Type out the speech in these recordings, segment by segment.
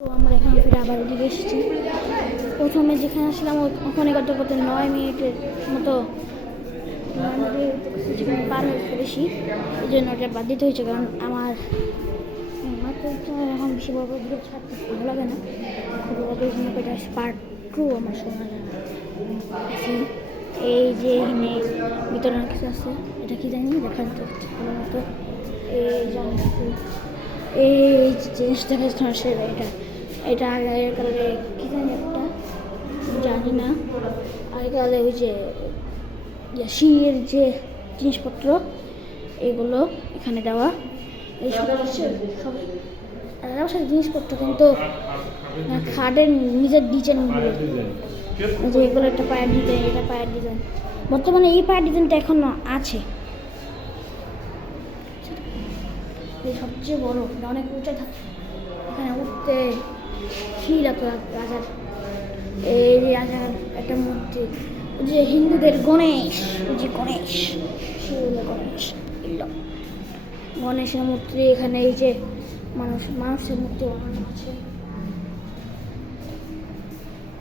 তো আমরা এখানে ফিরে আবার এদিকে এসেছি। প্রথমে যেখানে আসলাম ওখানে করতে করতে 9 মিনিটের মতো পার হয়েছে বেশি, এই জন্য ওটা বাদ দিতে হয়েছে। কারণ আমার এখন বেশি বড় ভিডিও ছাড়তে ভালো লাগে না, ওই জন্য এটা পার্ট 2 আমার শোনা যায়। এই যে এখানে ভিতরে অনেক কিছু আছে, এটা কি জানি দেখা যাচ্ছে ভালো মতো। এই জানি এই জিনিস দেখা যাচ্ছে এটা এটা আগের কালে কী জানি একটা জানি না। আগেকালে ওই যে শিয়ের যে জিনিসপত্র এগুলো এখানে দেওয়া, এই সব জিনিসপত্র কিন্তু খাটের নিজের ডিজাইনগুলো, যে এগুলো একটা পায়ের ডিজাইন, এটা পায়ের ডিজাইন। বর্তমানে এই পায়ের ডিজাইনটা এখনো আছে, সবচেয়ে বড়, অনেক উঁচে থাকে, এখানে উঠতে ফিল এত রাজার। এই যে রাজার একটা মূর্তি, যে হিন্দুদের গণেশ, যে গণেশ গণেশের মূর্তি এখানে, এই যে মানুষের মূর্তি বানানো আছে।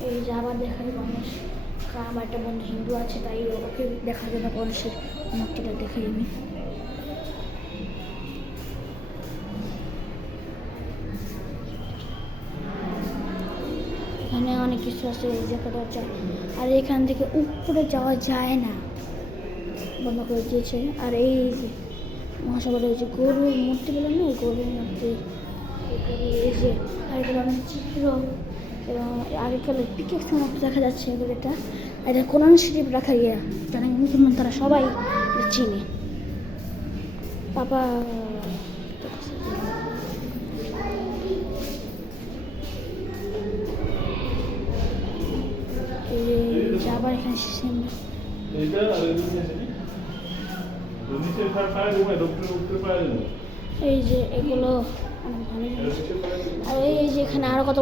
এই যে আবার দেখাই গণেশ, আমার একটা বন্ধু হিন্দু আছে, তাই ওকে দেখা যাবে গণেশের মূর্তিটা দেখাই আমি। এখানে অনেক কিছু আছে, এই জায়গাটা যায়, আর এখান থেকে উপরে যাওয়া যায় না, বন্ধ করে দিয়েছে। আর এই যে মহাসভাটা, ওই যে গরুর মূর্তি বললাম না, ওই গরুর মূর্তি, এই যে আগেকার অনেক চিত্র এবং আগেকালের পিকেক্সের মতো দেখা যাচ্ছে এগুলো। এটা কোরআন শরীফ রাখা গিয়া, যারা মুসলমান তারা সবাই চিনে। পাপা আবার এখানে এই যে এগুলো অনেক ভালো। আর এই যে এখানে আরো কত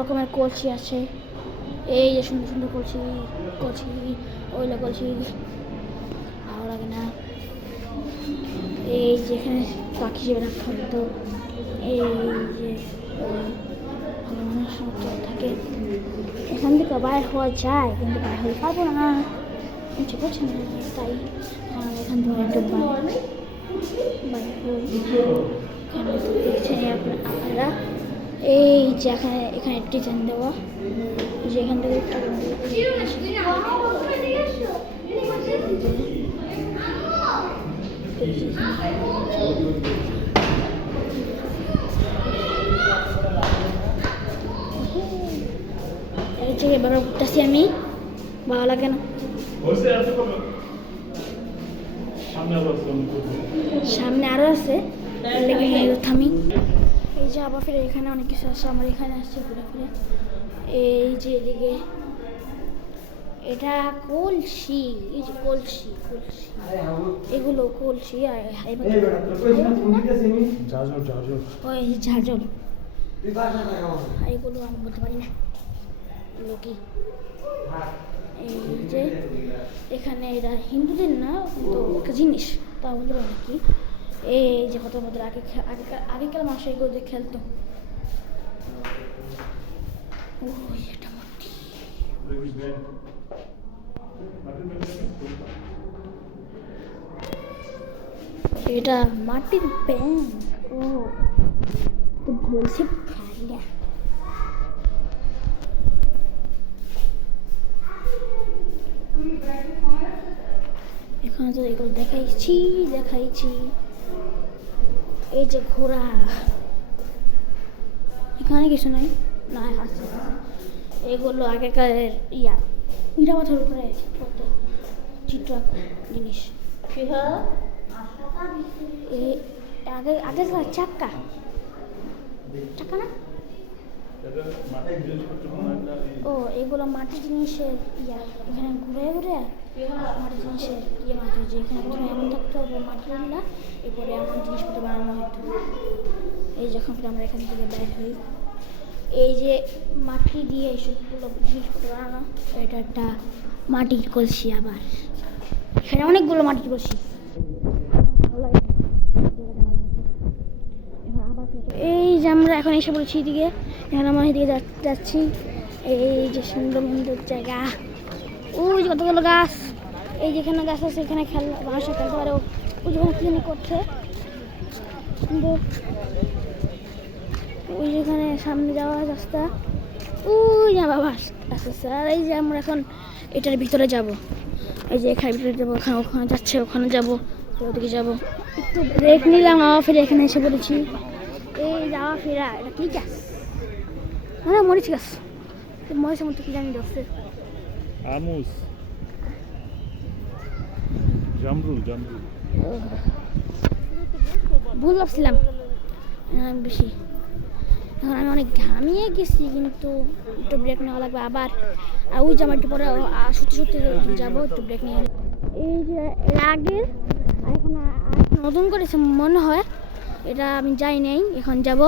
রকমের কলসি আছে, এই যে সুন্দর সুন্দর কলসি, ওইলা কলসি ভালো লাগে না। এই যে এখানে পাখি হিসেবে রাখা হতো, এই যে ভালো মানুষ থাকে। এখান থেকে বাইর হওয়া যায়, কিন্তু বাইর হতে পারবো না, ইচ্ছে করছে না, তাই এখান থেকে একটু দেখছেন আপনারা। এই যে এখানে ডিজাইন দেওয়া, যে এখান থেকে এবার ঘুরতেছি আমি, ভালো লাগে না। সামনে আরো আছে, থামি। এই যে আবার ফিরে এখানে অনেক কিছু আছে, আমার এখানে আসছে ঘুরে ফিরে। এই যে এদিকে এটা কলসি, এই যে কলসি এগুলো কলসি, আর ঝাঁঝর এগুলো আমি বলতে পারি না লোকি। এই যে এখানে এরা হিন্দুদের না, কিন্তু একটা জিনিস তা বলতে পারে কি, এই যে কত আগেকার মানুষ এগুলো দিয়ে খেলতো। এটা মূর্তি, এটা মাটির ব্যাংক। ও তো বলছে ভাইয়া, এখন তো এগুলো দেখাইছি। এই যে ঘোড়া, এখানে কিছু নাই না, আছে এগুলো আগেকার ইটা পাথর উপরে চিত্র জিনিস। আগে চাক্কা না, ও এগুলো মাটির জিনিসের এখানে ঘুরে মাটির জিনিসের মাটি, যে এখানে প্রথমে এমন থাকতে হবে মাটির না, এরপরে এমন জিনিসপত্র বানানো হতো। এই যখন আমরা এখান থেকে বের হই, এই যে মাটি দিয়ে এইসবগুলো জিনিসপত্র বানানো, এটা একটা মাটির কলসি। আবার এখানে অনেকগুলো মাটির কলসি, এই যে আমরা এখন এসে বলছি এদিকে। এখন আমরা এদিকে যাচ্ছি। এই যে সুন্দর সুন্দর জায়গা, ওই যে কতগুলো গাছ, এই যেখানে গাছ আছে এখানে খেলা মানুষরা খেলতে পারে। ওই যেখানে কি জানি করছে, কিন্তু ওই যেখানে সামনে যাওয়ার রাস্তা, ওই যে বাবা আস্তে আস্তে। আর এই যে আমরা এখন এটার ভিতরে যাব, এই যে এখানে ভিতরে যাবো, ওখানে যাচ্ছে, ওখানে যাবো, ওদিকে যাবো। একটু ব্রেক নিলাম, আবার ফিরে এখানে এসে পড়েছি। এই যাওয়া ফেরা, এটা কি গাছ? হ্যাঁ মরিচ গাছ, মরিচের মধ্যে কি জানি ধরছে। আমুস, জামরুল। ভুল ভাবছিলাম বেশি। এখন আমি অনেক ঘামিয়ে গেছি, কিন্তু একটু ব্রেক নেওয়া লাগবে আবার। আর ওই যে আমার একটু পরে সত্যি সত্যি যাবো, একটু ব্রেক নিয়ে। এই যে এর আগের এখন নতুন করেছে মনে হয়, এটা আমি যাই নাই, এখন যাব,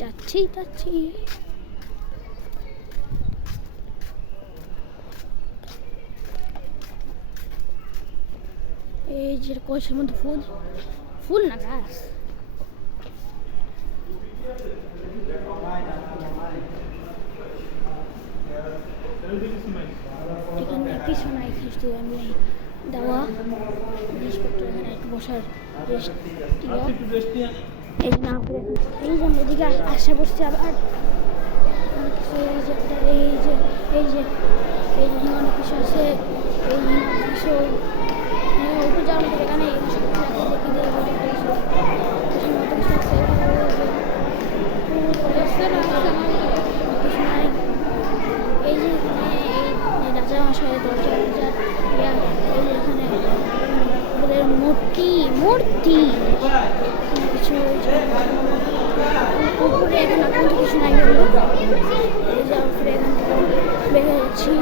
যাচ্ছি। এই যে কলসের মধ্যে ফুল না গাছ। এখানে কিছু নাই, কিছু এমনি দেওয়া জিনিসপত্র, এখানে একটু বসার রেস্ট। এই যে না করে এই যে আমরা এদিকে আশা করছি আবার অনেক কিছু। এই যে অনেক কিছু আছে, এই কিছু উপরে যাওয়ার মতো এখানে এই যে রাজা মশাই দরজা এখানে ওদের মূর্তি কিছু উপরে এখন এখন তো কিছু নাই বললো। এই যে উপরে এখান থেকে বের হয়ে যাচ্ছি।